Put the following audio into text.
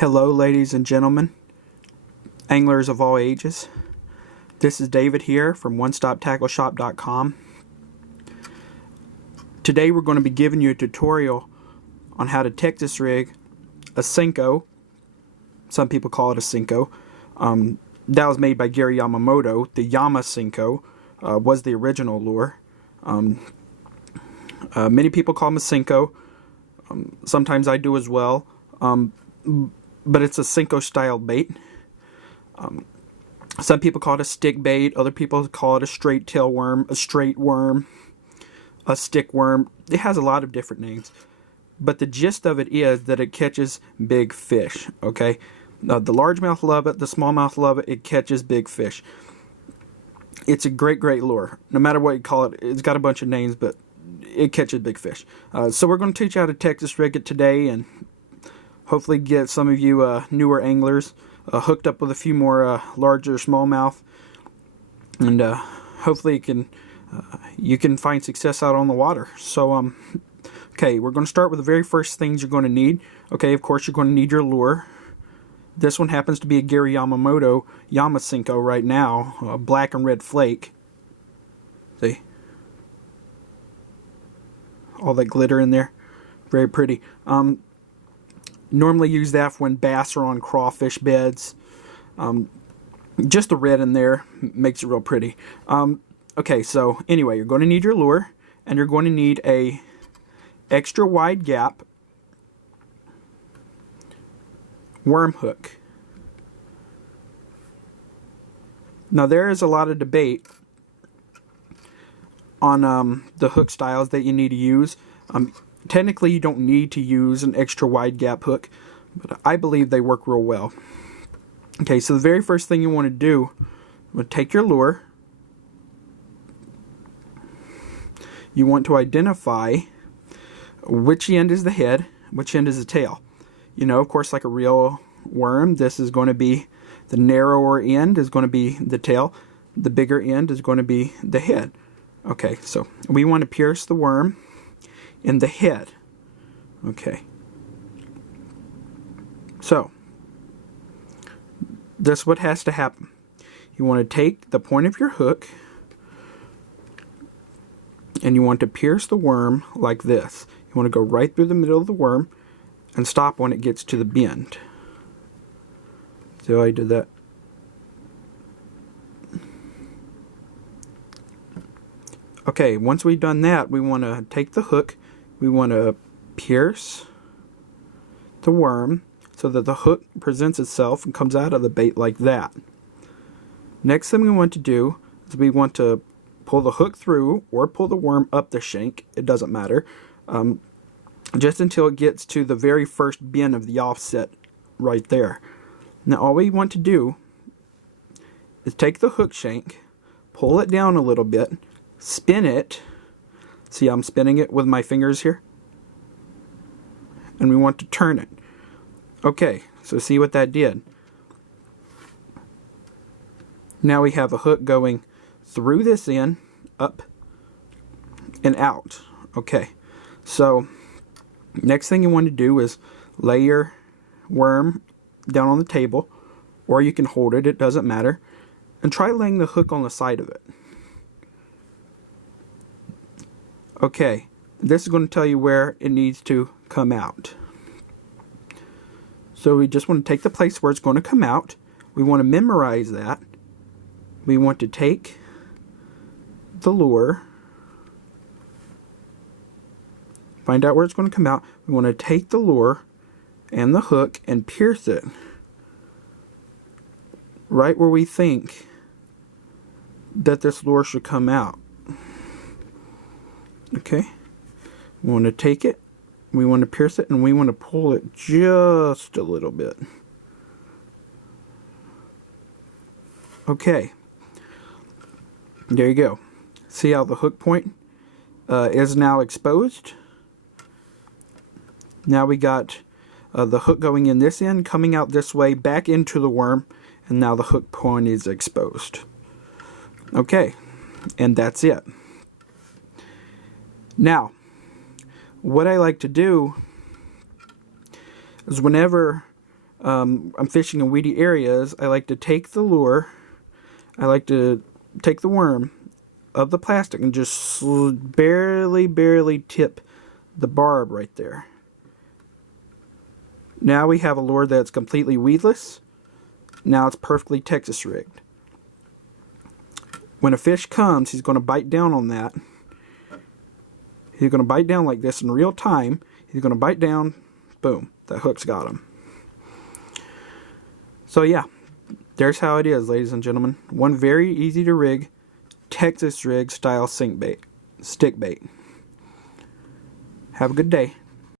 Hello, ladies and gentlemen, anglers of all ages. This is David here from OneStopTackleShop.com. Today we're going to be giving you a tutorial on how to Texas rig a Senko. Some people call it a Senko. That was made by Gary Yamamoto. The Yama Senko was the original lure. Many people call them a Senko. Sometimes I do as well. But it's a Senko style bait. Some people call it a stick bait. Other people call it a straight tail worm, a straight worm, a stick worm. It has a lot of different names. But the gist of it is that it catches big fish. Okay, the largemouth love it. The smallmouth love it. It catches big fish. It's a great lure. No matter what you call it, it's got a bunch of names, but it catches big fish. So we're going to teach you how to Texas rig it today, and hopefully get some of you newer anglers hooked up with a few more larger smallmouth, and hopefully you can find success out on the water. So okay, we're going to start with the very first things you're going to need. Okay, of course you're going to need your lure. This one happens to be a Gary Yamamoto Yama Senko right now, black and red flake. See? All that glitter in there. Very pretty. Normally use that for when bass are on crawfish beds. Just the red in there makes it real pretty. Okay, so anyway, you're going to need your lure, and you're going to need a extra wide gap worm hook. Now there is a lot of debate on the hook styles that you need to use. Technically, you don't need to use an extra wide gap hook, but I believe they work real well. Okay, so the very first thing you want to do, take your lure. You want to identify which end is the head, which end is the tail. You know, of course, like a real worm, this is going to be the narrower end is going to be the tail. The bigger end is going to be the head. Okay, so we want to pierce the worm in the head. Okay, so this is what has to happen. You want to take the point of your hook and you want to pierce the worm like this. You want to go right through the middle of the worm and stop when it gets to the bend. See how I did that? Okay, once we've done that, we want to take the hook. We want to pierce the worm so that the hook presents itself and comes out of the bait like that. Next thing we want to do is we want to pull the hook through or pull the worm up the shank. It doesn't matter. Just until it gets to the very first bend of the offset right there. Now all we want to do is take the hook shank, pull it down a little bit, spin it. See, I'm spinning it with my fingers here. And we want to turn it. Okay, so see what that did. Now we have a hook going through this end, up, and out. Okay, so next thing you want to do is lay your worm down on the table, or you can hold it, it doesn't matter, and try laying the hook on the side of it. Okay, this is going to tell you where it needs to come out. So we just want to take the place where it's going to come out. We want to memorize that. We want to take the lure, find out where it's going to come out. We want to take the lure and the hook and pierce it right where we think that this lure should come out. Okay, we want to take it, we want to pierce it, and we want to pull it just a little bit. Okay, there you go. See how the hook point is now exposed? Now we got the hook going in this end, coming out this way, back into the worm, and now the hook point is exposed. Okay, and that's it. Now, what I like to do is whenever I'm fishing in weedy areas, I like to take the lure, I like to take the worm of the plastic and just barely tip the barb right there. Now we have a lure that's completely weedless. Now it's perfectly Texas rigged. When a fish comes, he's going to bite down on that. He's going to bite down like this in real time. He's going to bite down, boom, that hook's got him. So yeah, there's how it is, ladies and gentlemen. One very easy to rig, Texas rig style stick bait. Have a good day.